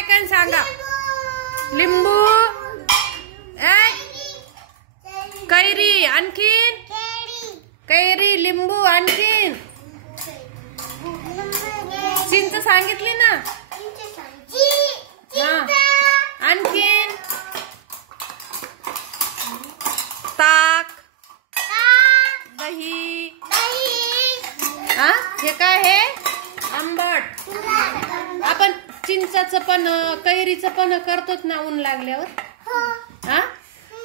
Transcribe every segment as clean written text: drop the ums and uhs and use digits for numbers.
काय सांगा. लिंबू, कैरी, आणखीन कैरी, लिंबू, आणखीन चिंच सांगितली ना. आणखीन ताक, दही. हे काय आहे? आंबट. आपण चिंचाचं पण कैरीचं पण करतोच ना ऊन लागल्यावर.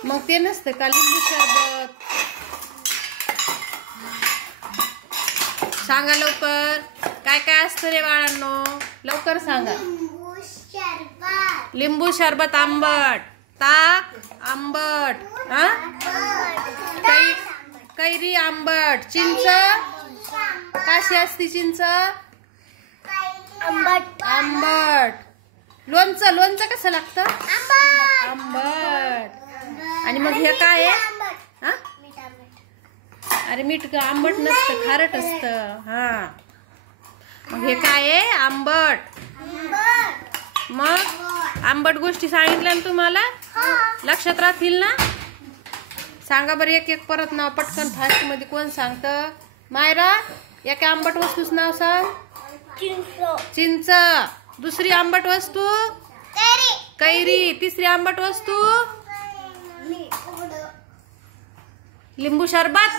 मग ते नसतं का लिंबू सरबत? सांगा लवकर, काय काय असतं रे बाळांनो, लवकर सांगा. लिंबू सरबत आंबट, ताक आंबट, कैरी आंबट, चिंच कशी असते? चिंच आंबट. लोणचं, लोणचं कसं लागतं? आंबट. आणि मग हे काय आहे? अरे मीठ आंबट नसतं, खारट असतं. मग हे काय आहे? आंबट. मग आंबट गोष्टी सांगितल्या ना तुम्हाला, लक्षात राहतील ना? सांगा बरं एक एक परत नाव पटकन फास्ट मध्ये. कोण सांगतं? मायरा, एका आंबट वस्तूच नाव सांग. चिंच. दुसरी आंबट वस्तू कैरी. तिसरी आंबट वस्तू लिंबू सरबत.